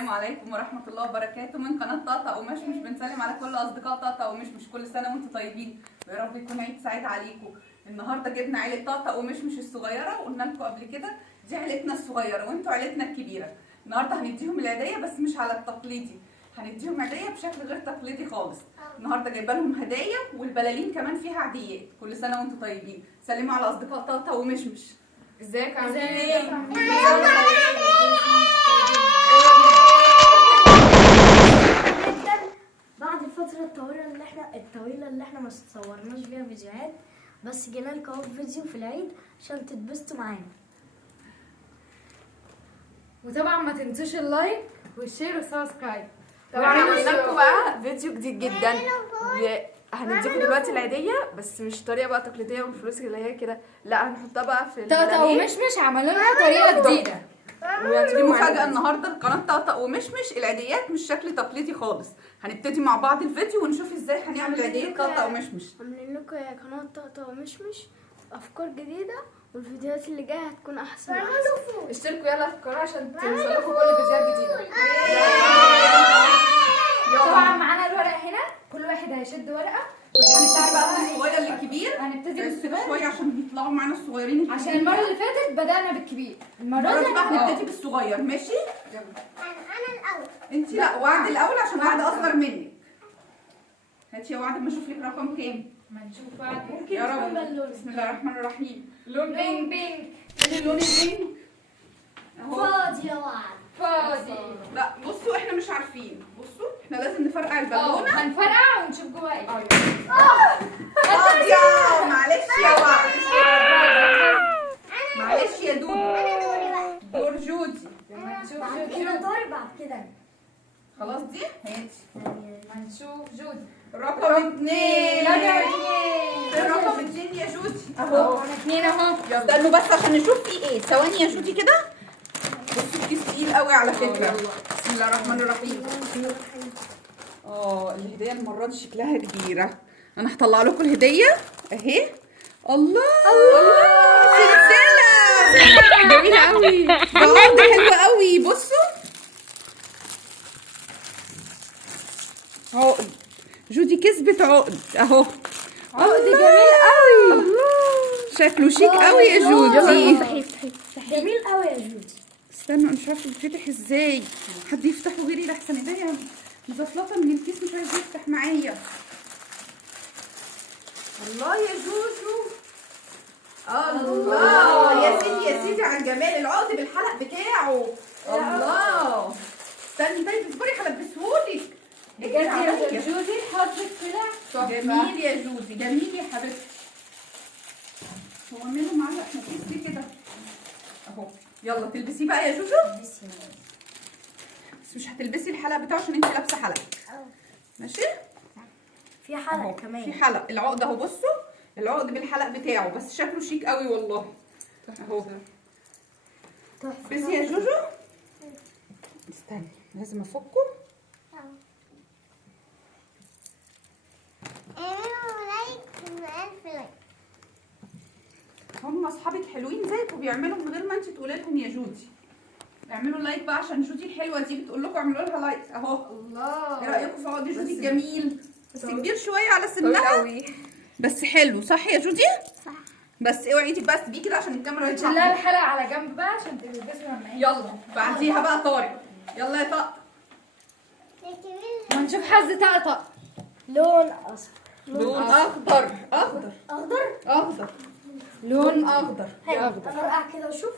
السلام عليكم ورحمة الله وبركاته من قناة طاطا ومشمش. بنسلم على كل أصدقاء طاطا ومشمش، كل سنة وانتم طيبين ويا رب يكون عيد سعيد عليكم. النهارده جبنا عيلة طاطا ومشمش الصغيرة، وقلنا لكم قبل كده دي عيلتنا الصغيرة وانتوا عيلتنا الكبيرة. النهارده هنديهم العيدية بس مش على التقليدي، هنديهم عيدية بشكل غير تقليدي خالص. النهارده جايبه لهم هدايا والبلالين كمان فيها عيديات. كل سنة وانتم طيبين. سلموا على أصدقاء طاطا ومشمش. ازيك عاملين ايه؟ بعد الفترة الطويلة اللي احنا ما صورناش فيها فيديوهات، بس جينا لكم اهو فيديو في العيد عشان تتبسطوا معانا. وطبعا ما تنسوش اللايك والشير والسبسكرايب. طبعا عملنا لكم بقى فيديو جديد جدا. هنديكم دلوقتي العيديه، بس مش طريقه بقى تقليديه والفلوس اللي هي كده، لا هنحطها بقى في طاطا البلالين. ومشمش عملوا لنا طريقه جديده. دي مفاجأة النهارده لقناة طاطا ومشمش. العيديات مش شكل تقليدي خالص. هنبتدي مع بعض الفيديو ونشوف ازاي هنعمل عيدية طاطا ومشمش. عاملين لكم يا قناة طاطا ومشمش افكار جديدة، والفيديوهات اللي جايه هتكون احسن واحسن. اشتركوا يلا في القناه عشان توصلكم كل فيديوهات جديده. طبعا معانا الورق هنا، كل واحد هيشد ورقه. بس هنبتدي بقى من الصغير للكبير. هنبتدي بس بالصغير شوية عشان يطلعوا معانا الصغيرين عشان المره اللي فاتت بدانا بالكبير. المره دي بقى هنبتدي بالصغير. ماشي؟ انا الاول. انت لا، وعد الأول عشان وعد أصغر منك. هاتي يا وعد اما اشوف لك رقم كام. ما نشوف بعد. ممكن يا رب. تكون بالون. بسم الله الرحمن الرحيم. لون بينك بينك ادي اللون البينك اهو. فاضي يا وعد. فاضي. لا بصوا احنا مش عارفين. بصوا احنا لازم نفرقع البالونة. هنفرقع ونشوف جواها ايه. فاضية. معلش يا وعد، معلش يا دودو. انا دوري بقى. دور جودي. ما نشوف بعد جودي. كده دوري، بعد كده أنا. خلاص دي هاتي ما نشوف جودي. رقم 2. رقم 2. رقم 2 يا جودي اهو. 2 اهو. استنوا بس عشان نشوف فيه ايه. ثواني يا جودي كده. بصوا الكيس تقيل قوي على فكرة. بسم الله الرحمن الرحيم. الهدية المرة دي شكلها كبيرة. انا هطلع لكم الهدية اهي. الله الله، سلسلة جميله قوي. ده حلوة قوي. بصوا عقد. جودي كسبت عقد اهو. عقد جميل قوي. الله، شكله شيك قوي يا جودي. جميل قوي يا جودي. استنوا انا مش عارفه يتفتح ازاي. حد يفتحه غيري لحسن ايديا مزفلطه من الكيس مش عايز يفتح معايا. الله يا جوجو. الله يا سيدي يا سيدي على الجمال. العقد بالحلق بتاعه. الله. استني طيب اصبري هلبسهولك. بجد يا جودي حظك طلع جميل يا جودي، جميل يا حبيبتي. هو ماله معلق احنا كيس ليه كده اهو. يلا تلبسيه بقى يا جوجو. بس مش هتلبسي الحلق بتاعه عشان انت لابسه حلق. ماشي. في اهو حلقة كمان. في حلق. العقد اهو. بصوا العقد بالحلق بتاعه، بس شكله شيك قوي والله. اهو بس يا جوجو. استني لازم افكه. هم اصحابك حلوين زيك وبيعملوا من غير ما انت تقولي لهم يا جودي. اعملوا لايك بقى عشان جودي الحلوه دي بتقول لكم اعملوا لها لايك اهو. الله. ايه رايكم في عقد جودي الجميل؟ بس كبير شويه على سنها بس حلو. صح يا جودي؟ صح. بس اوعي ايدك بس بيه كده عشان الكاميرا شيلها يطلع. الحلقه على جنب بقى عشان تلبسوا لما ايه. يلا بعديها بقى طارق. يلا يا طارق. ما نشوف حظ طقطق. لون اصفر. لون اخضر. اخضر اخضر. اخضر. لون اخضر. حلو. افرقع كده وشوف.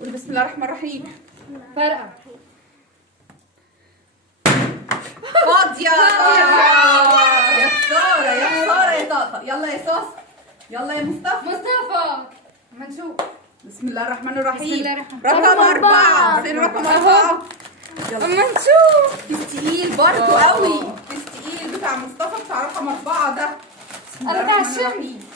قولي بسم الله الرحمن الرحيم. فرقه. فاضية. يا خسارة يا خسارة يا طاطا. يلا يا صاص. يلا يا مصطفى. ما نشوف. بسم الله الرحمن الرحيم. بسم الله الرحمن رقم 4. فين رقم 4؟ يلا اما نشوف. كيس تقيل برضه قوي. كيس تقيل بتاع مصطفى بتاع رقم 4 ده. بسم الله أنا الرحمن اتعشمت. الرحيم.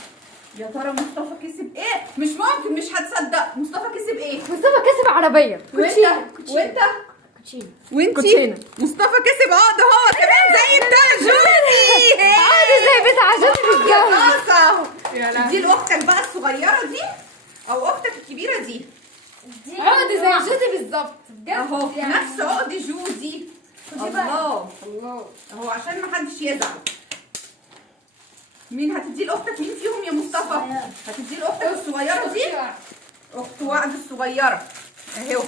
يا ترى مصطفى كسب ايه؟ مش ممكن، مش هتصدق. مصطفى كسب ايه؟ مصطفى كسب عربيه. وانت كوتشينه. وانتي مصطفى كسب عقد هو كمان زي بتاع جودي. عقد زي بتاع جودي بالظبط. دي لاختك بقى الصغيره دي او اختك الكبيره دي. عقد زي جودي بالظبط بجد. اهو يعني نفس عقد جودي. اه الله. اهو عشان ما حدش يزعل. مين هتديه لاختك؟ مين فيهم يا مصطفى؟ هتديه لاختك الصغيره دي؟ اخت وعد الصغيره اهو،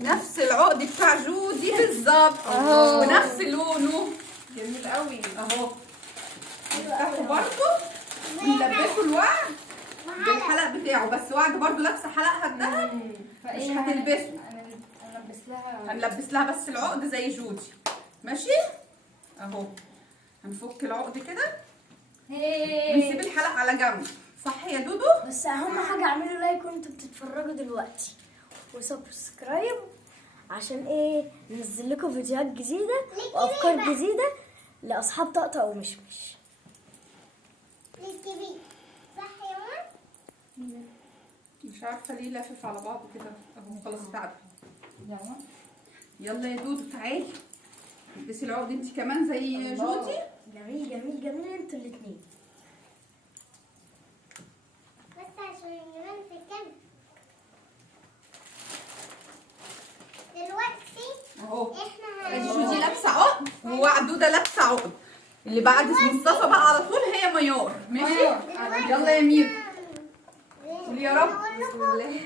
نفس العقد بتاع جودي بالظبط ونفس لونه. جميل قوي. اهو نفتحه برضه ونلبسه الوعد بالحلق بتاعه، بس وعد برضه لابسه حلقها الدهب مش هتلبسه. هنلبس لها. هنلبس لها بس العقد زي جودي. ماشي اهو. هنفك العقد كده ونسيب الحلق على جنب. صح يا دودو؟ بس اهم حاجه اعملوا لايك وانتوا بتتفرجوا دلوقتي وسبسكرايب عشان ايه ننزل لكم فيديوهات جديده وافكار جديده لاصحاب طقطقه ومشمش. صح يا ماما؟ مش عارفه ليه لافف على بعض كده اهو. خلاص تعبت. يلا يا دودو تعالي البسي العقد انت كمان زي جودي. جميل جميل جميل انتوا الاثنين. بس عشان يبان في الكاميرا دلوقتي اهو احنا جودي لابسه عقد ووعد دوده لابسه عقد. اللي بعد مصطفى بقى على طول هي ميار. ماشي يلا يا مير قولي يا رب. بسم الله.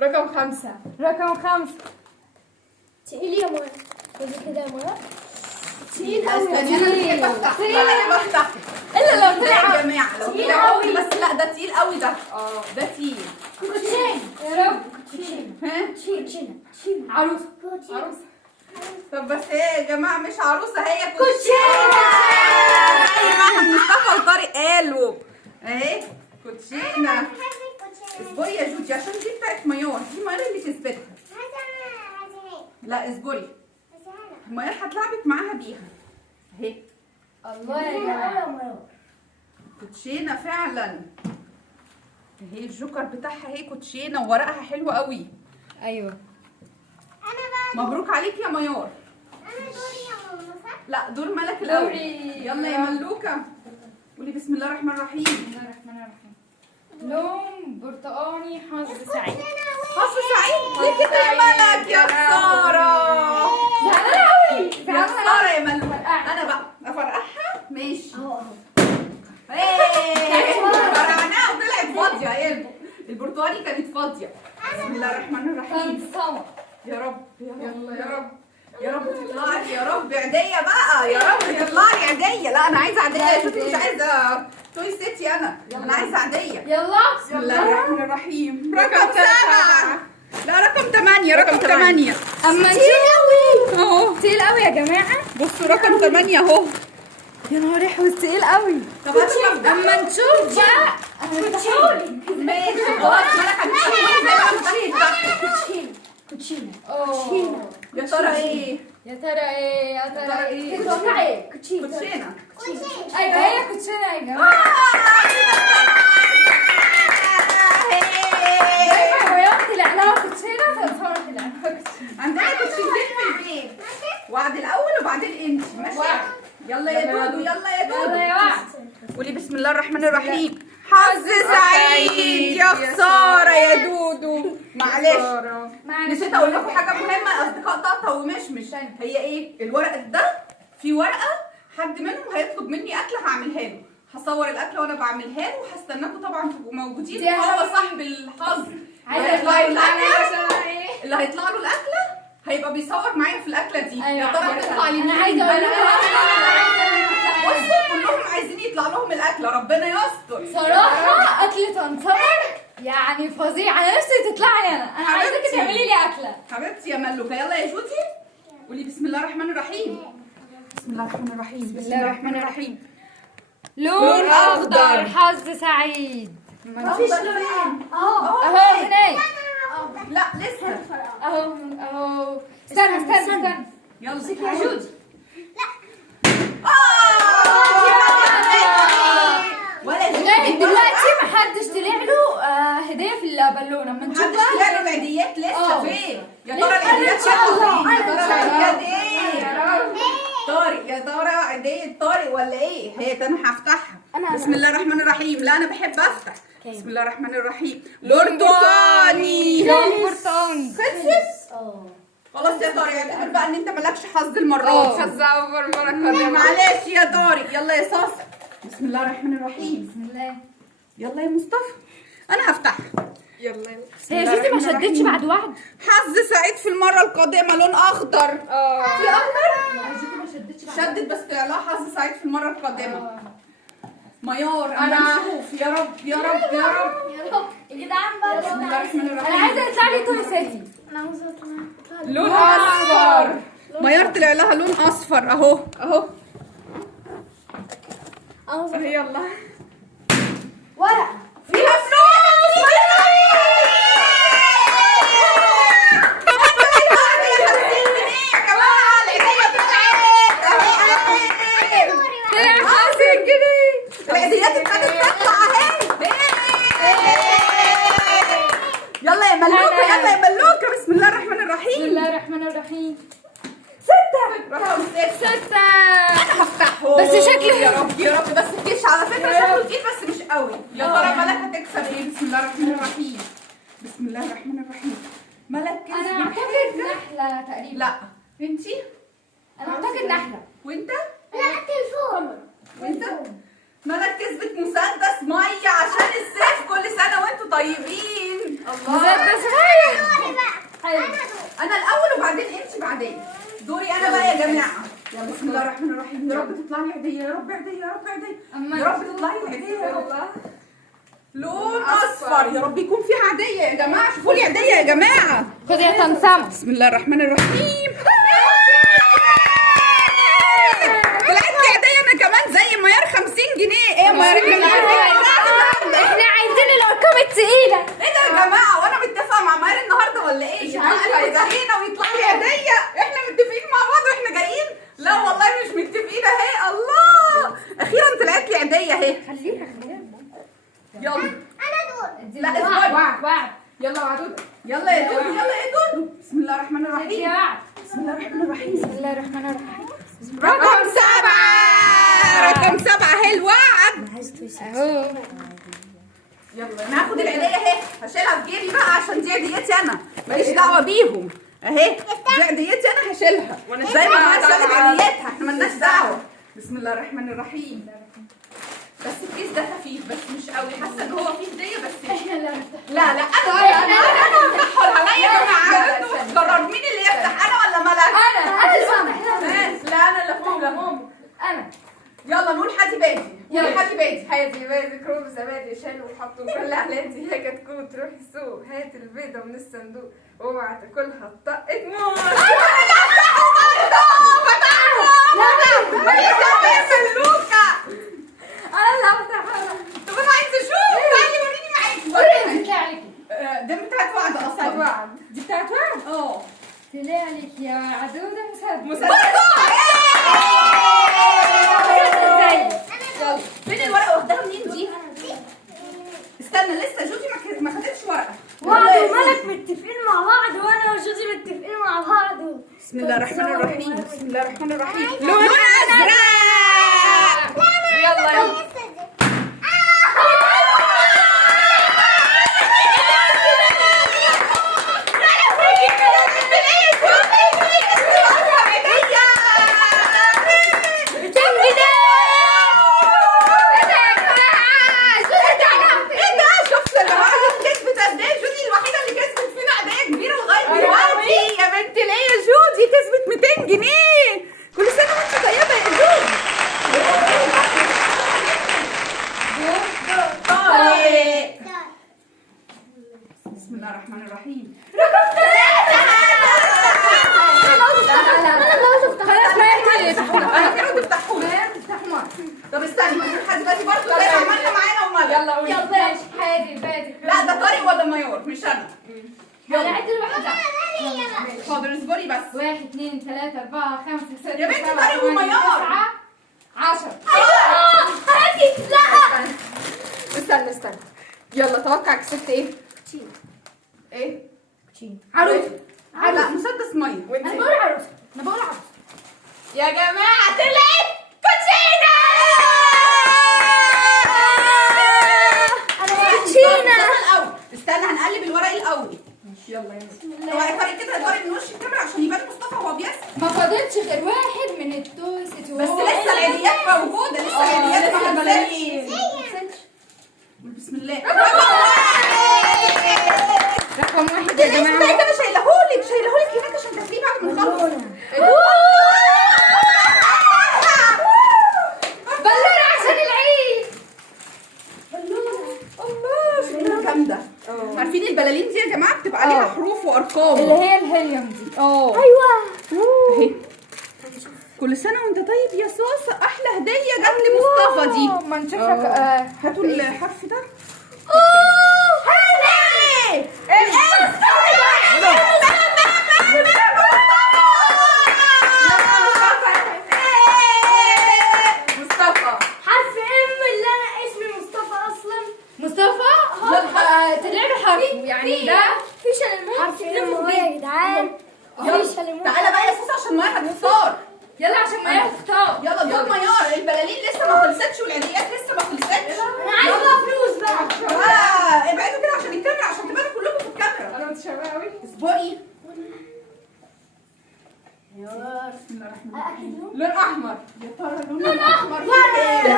رقم 5. رقم 5. تقيل يا منى. خدي كده يا منى. تقيل استني قوي. انا اللي بفتح. انا اللي بفتح الا لو لا طلع يا جماعه لو تقيل طلع عقد قوي. بس لا ده تقيل قوي ده. ده تقيل. كوتشين يا رب. ها كوتشين عروسه. كوتشينة. عروسه. طب بس ايه يا جماعه مش عروسه هي كوتشينه زي ما مصطفى وطارق قالوا اهي كوتشينه. بحب الكوتشينة. اصبري يا جودي عشان دي بتاعت ميار. دي ميار اللي كسبتها. هاتها. لا اصبري هاتها. ميار هتلعبك معاها بيها اهي. الله يا جماعه. كوتشينه فعلا اهي. الجوكر بتاعها اهي كوتشينه وورقها حلو قوي. ايوه. انا بقى مبروك عليك يا ميار. انا دوري يا ماما صح؟ لا دور ملك الاول. دوري. يلا يا ملوكه قولي بسم الله الرحمن الرحيم. بسم الله الرحمن الرحيم. لون برتقاني حظ سعيد. حظ سعيد ليه كده يا ملك يا خساره. زعلانه قوي. يا خساره يا ملوك. انا بقى افرقعها ماشي. اهو فرقعناها وطلعت فاضيه. هي البرتقالي كانت فاضيه. بسم الله الرحمن الرحيم. كان سمر. يا رب يا رب يا رب تطلع لي يا رب عيديه بقى. يا رب تطلع لي عيديه. لا انا عايزه عيديه. شوفي مش عايزه توي سيتي انا عايزه عيديه. يلا. بسم الله الرحمن الرحيم. رقم 7. لا رقم 8. رقم 8 اما نشوف. اهو. تقيل قوي يا جماعه. بصوا رقم 8 اهو. يا نهار اسود تقيل قوي. طب هاتوا اما نشوف بقى. ماشي خلاص مالك هتفتحوني زي ما فتحت بقى. كوتشينه اوه. يا ترى ايه؟ يا ترى ايه؟ يا ترى ايه؟ تتوقعي ايه؟ كوتشينه كوتشينه. ايوه هي كوتشينه يا جماعه. ويوم طلع لها كوتشينه فالصور طلع لها كوتشينه. عندنا كوتشينتين في البيت. وعد الاول وبعدين انت ماشي. وعد. يلا يا دودو يلا يا يلا دودو. يا وعد. قولي بسم الله الرحمن الرحيم. حظ سعيد. يا خساره يا دودو معلش نسيت اقول لكم حاجه مهمه يا اصدقاء طقطقه ومشمش. هي ايه الورق ده؟ في ورقه حد منهم هيطلب مني اكله هعملها له. هصور الاكله وانا بعملها له وهستناكم طبعا تبقوا موجودين. هو صاحب الحظ عايزه هيطلع له الاكله. عشان ايه؟ اللي هيطلع له الاكله هيبقى بيصور معايا في الاكله دي. يا ترى هتطلع لي انا مين؟ عايزه اقول بصوا كلهم عايزين يطلع لهم الاكله. ربنا يستر. صراحه اكله انصمر يعني فظيعه. نفسي تطلعي انا عايزاكي حبيبتي. تعملي لي اكله. حبيبتي يا ملوكه يلا يا جودي قولي بسم الله الرحمن الرحيم. بسم الله الرحمن الرحيم. بسم الله الرحمن الرحيم. لون أخضر. اخضر حظ سعيد. مفيش فين؟ اهو اهو هناك. لا لسه. اهو استنى يلا يا جودي. ولا لغايه جودي دلوقتي محدش طلع له هديه في البالونه. اما نشوف محدش بقى. طلع له العيديات لسه. فين؟ يا ترى العيديات إن شاء الله. يا ترى العيديات يا ايه؟ طارق يا ترى عيدية طارق ولا ايه؟ هي انا هفتحها. أنا. بسم الله الرحمن الرحيم. لا انا بحب افتح. بسم الله الرحمن الرحيم. برتقاني. لون برتقاني. خلصت؟ اه خلاص يا طارق اعتبر بقى ان انت مالكش حظ المره دي. حظ اوفر مره قادمه. معلش يا طارق. يلا يا صاصه. بسم الله الرحمن الرحيم. بسم الله. يلا يا مصطفى انا هفتح. يلا هي جوزي ما شدتش بعد وعد. حظ سعيد في المره القادمه لون اخضر. في اخضر. جوزي ما شدتش بعد شدت بس طلع لها حظ سعيد في المره القادمه. ميار انا أنا. نشوف. يا رب يا رب يا رب. يا رب يا جدعان بقى. بسم الله الرحمن انا الرحيم. عايزه يطلع لي تونساتي. انا عاوزه اطلع. لون اصفر. ميار طلع لها لون اصفر اهو اهو. عاوزه يلا. ورقه. فيها فلوس. العيديات ابتدت تطلع اهي. يلا يا ملوكه يلا يا ملوكه. بسم الله الرحمن بسم الرحيم. الله الرحمن الرحيم. رقم 6. انا هفتحه. بس شكله يا رب يا رب. بس الجيش على فكره شكله تقيل بس مش قوي. يا ترى ملك هتكسب ايه؟ بسم الله الرحمن الرحيم. بسم الله الرحمن الرحيم. ملك انا كسب اعتقد نحله تقريبا. لا انتي انا اعتقد نحله. وانت لا التليفون. وانت ملك كسبت مسدس ميه عشان الصيف كل سنه وانتوا طيبين. الله. مسدس ميه. دوري بقى. حلو. انا الاول وبعدين انتي بعدين. دوري انا بقى يا جماعه. يا بسم الله الرحمن الرحيم. يا رب تطلع لي هديه. يا رب هديه. يا رب هديه. يا رب تطلع لي هديه يا رب. لون اصفر. يا رب يكون فيها هديه يا جماعه. شوفوا لي هديه يا جماعه. خد يا طمطم. بسم الله الرحمن الرحيم. طلعت لي هديه انا كمان زي ميار 50 جنيه. ايه يا ميار؟ احنا عايزين الارقام التقيله. ايه ده يا جماعه؟ وانا متفقه مع ميار النهارده ولا ايه؟ مش يبقى عارفة ألف هنا ويطلع لي هديه. احنا متفقين مع بعض واحنا جايين؟ لا والله مش متفقين اهي. الله اخيرا طلعت لي هديه اهي. خليها. يلا انا دور. لا اسمعي. وعد. يلا وعدود. يلا يا دودو. يلا يا دودو. بسم الله الرحمن يا الرحيم. وعد. بسم الله الرحمن الرحيم. بسم الله الرحمن الرحيم. رقم 7. رقم 7 اهي الوعد. اهو. يلا انا هاخد العيديه اهي. هشيلها في جيبي بقى عشان دي عيديتي انا. ماليش دعوه بيهم. اهي دي عيديتي انا هشيلها. زي ما هي شالت عيديتها احنا مالناش دعوه. بسم الله الرحمن الرحيم. بس الكيس ده خفيف بس مش قوي. حاسه ان هو فيه هديه بس. احنا اللي هنفتح. لا انا هفتحه عليا يا جماعه. انتوا قرروا مين اللي يفتح انا ولا ملك؟ انا اللي هفتح. لا انا اللي افتح. انا. يلا نقول حادي بادي. يلا حادي بادي. حياتي بادي كروب زبادي شالوا وحطوا كل اعلانتي هي كتكوت روحي السوق هات البيضه من الصندوق اوعى تاكلها طقت موت. ماليش دعوه يا ملوكه. انا اللي هفتح. طب انا عايزه اشوف. تعالي وريني معاكي. وريني طلع عليكي. دي بتاعت وعد اصلا. دي بتاعت وعد. اه طلع عليك يا عدودة مسدس. مسدس. ازاي؟ فين الورقه؟ واخداها منين دي؟ استنى لسه جوزي ما خدتش ورقه. وعد وملك متفقين مع بعض وانا وجوزي متفقين مع بعض. بسم الله الرحمن الرحيم. بسم الله الرحمن الرحيم. لون ازرق. يلا يلا. بسم الله الرحمن الرحيم. انا فين تفتحوا؟ طب استني حد بادي برضه زي ما عملنا معانا ومالك. يلا قولي. يلا ماشي. حادي البادي. لا ده طارق ولا ميار مش انا. يلا عد الواحدة. حاضر اصبري بس. 1 2 3 4 5 6 يا بنتي طارق وميار. 10. هاتي. لا. استنى يلا توقع كسبت ايه؟ ايه؟ عروسة. لا مسدس ميه. انا وانت بقول عروسة. انا بقول عروسة. يا جماعه طلعت كوتشينه. كوتشينة. استنى هنقلب الورق الاول. ماشي يلا يلا. اوعي طارق كده، طارق من وش الكاميرا عشان يبان مصطفى وهو بيسمع. ما فاضلش غير واحد من التوست. بس لسه العيديات موجوده، لسه العيديات ما خلصتش. بسم الله. رقم واحد يا جماعه. ده انا شايلهولك هناك عشان تاكليه بعد ما نخلص. بلورة عشان العيد. الله شكلها جامده. عارفين البلالين دي يا جماعه بتبقى عليها حروف وارقام اللي هي الهيليوم دي. اهي. كل سنه وانت طيب يا صوصه، احلى هديه جت لمصطفى دي. ما نشوف لك. هاتوا الحرف ده. مصطفى حرف ام اللي انا اسمي مصطفى اصلا. مصطفى طلع له حرف يعني ده. في شلمون حرف ام اهو يا جدعان. في شلمون. تعالى بقى يا صوصه عشان مايا هتختار. يلا عشان ما تختار. يلا دور ميار، البلالين لسه ما خلصتش والعيديات لسه ما خلصتش. انا عايزه فلوس بقى. ابعدوا كده عشان الكاميرا، عشان تبانوا كلكم في الكاميرا. انا متشوقه قوي. اصبري. بسم الله الرحمن اكيد الرحيم. لون احمر. يا ترى لون الاحمر فيه ايه؟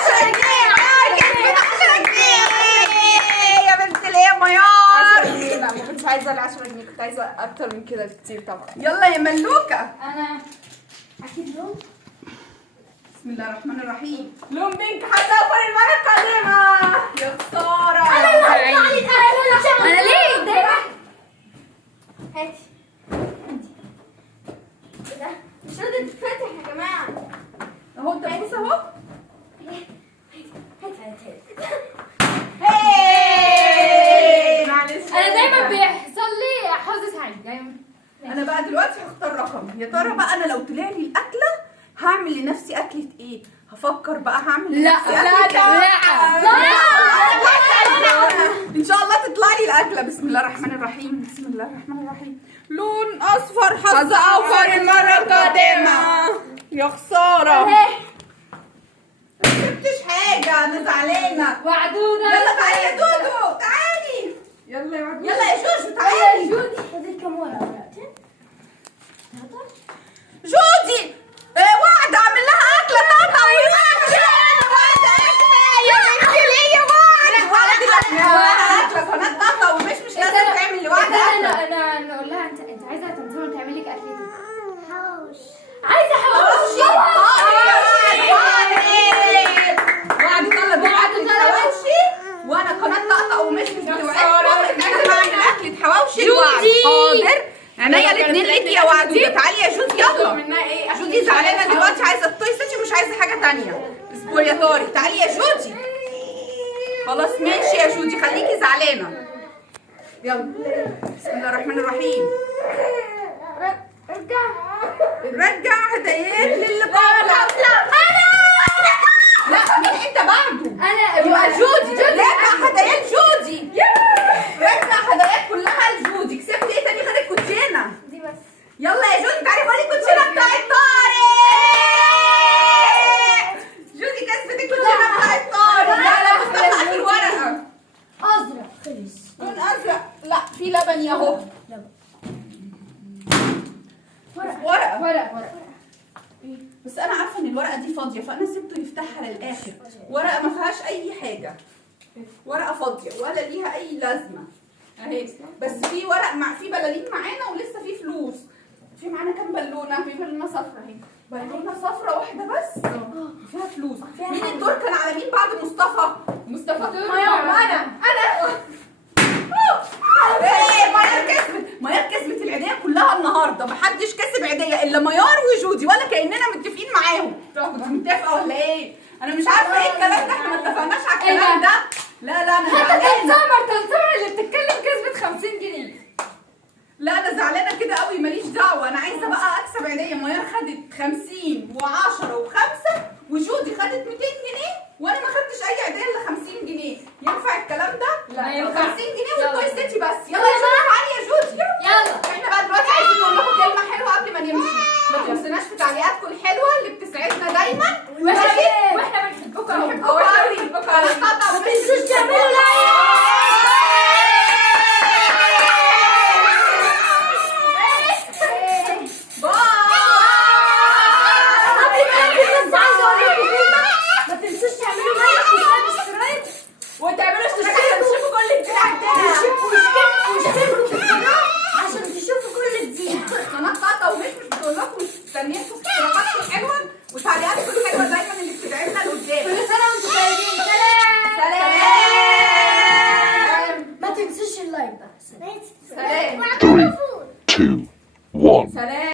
10 جنيه 10 جنيه يا بنت ليه يا ميار. 10 جنيه. لا ما كنتش عايزه ال 10 جنيه، كنت عايزه اكتر من كده كتير طبعا. يلا يا ملوكه. انا اكيد لون. بسم الله الرحمن الرحيم. لون بينك هتسافر المره القادمه. يا خساره. انا ليه دايما هاتي ده مش راضي تتفتح يا جماعه. اهو الدبوس اهو. معلش انا دايما بيحصل لي حظ سعيد دايما. انا بقى دلوقتي هختار رقم. يا ترى بقى انا لو طلع لي الاكله هعمل لنفسي اكله ايه؟ هفكر بقى هعمل لا لنفسي لا أكلة لا. ان شاء الله تطلع لي الاكله. بسم الله الرحمن الرحيم. بسم الله الرحمن الرحيم. لون اصفر حظ اوفر المره القادمه. يا خساره ما جبتش حاجه، انا زعلانه. وعدوده. يلا تعالي يا دودو تعالي. يلا يا عبد. يلا يا جوجو تعالي. فاضل كام ورقه؟ جودي واحدة اعمل لها اكلة طاطا ويوحش. يا بنتي ليه يا واحدة اكلة قناة طاطا ومش لازم تعمل لوحدها اكلة. انا نقول لها انت عايزه تنزل تعمل لك اكلتي. عايزه حواوشي. وعد طلب اكلة حواوشي وانا قناة طاطا ومش بتوعدكم ان انا بعمل اكلة حواوشي. جودي حاضر عينيا الاثنين ليكي يا وعدودة. تعالي يا جودي يلا. منها ايه؟ جودي زعلانه دلوقتي، عايزه التوي ستاتش ومش عايزه حاجه تانية. اصبري يا طارق. تعالي يا جودي. خلاص ماشي يا جودي خليكي زعلانه. يلا بسم الله الرحمن الرحيم. رجع هداياك للي قبلك. لا مين انت بعده؟ انا يبقى جودي. رجع هداياك جودي. رجع هداياك كلها لجودي. كسبت ايه تاني غير الكوتشينه دي بس. يلا يا جودي تعالي خدي الكوتشينه بتاعت طارق. جودي كسبت الكوتشينه بتاعت طارق. لا مصطفى اخر ورقه. ازرق خلص. لون ازرق. لا في لبن يا اهو. ورقه. بس انا عارفه ان الورقه دي فاضيه فانا سبته يفتحها للاخر. ورقه ما فيهاش اي حاجه. ورقه فاضيه ولا ليها اي لازمه اهي. بس في ورق في بلالين معانا ولسه في فلوس. في معانا كام بالونه؟ في بالونه صفرا اهي. بالونه صفرا واحده بس فيها فلوس. مين الدور كان على مين بعد مصطفى؟ ميار كسبت العيديه كلها النهارده. محدش كسب عيديه الا ميار وجودي ولا كاننا متفقين معاهم. كنت متفقه ولا ايه؟ انا مش عارفه ايه الكلام ده. احنا ما اتفقناش على الكلام ده. لا انا زعلانه. تنسمر اللي بتتكلم كسبت 50 جنيه. لا انا زعلانه كده قوي ماليش دعوه. انا عايزه بقى اكسب عيديه. ميار خدت 50 و10 و5 وجودي خدت 200 جنيه وانا ما خدتش اي عيديه الا 50 جنيه. ينفع الكلام ده؟ لا، ينفع. 50 جنيه والتوي ستاتش بس. يلا يا جودي تعالي يا جودي. يلا. احنا بقى دلوقتي عايزين نقول لكم كلمه حلوه قبل ما نمشي. ما تنسوناش في تعليقاتكم الحلوه اللي بتسعدنا دايما. واحنا بنحبكم. بنحبكم قوي. ما تنسوش تعملوا لايك. 2, 1. سلام.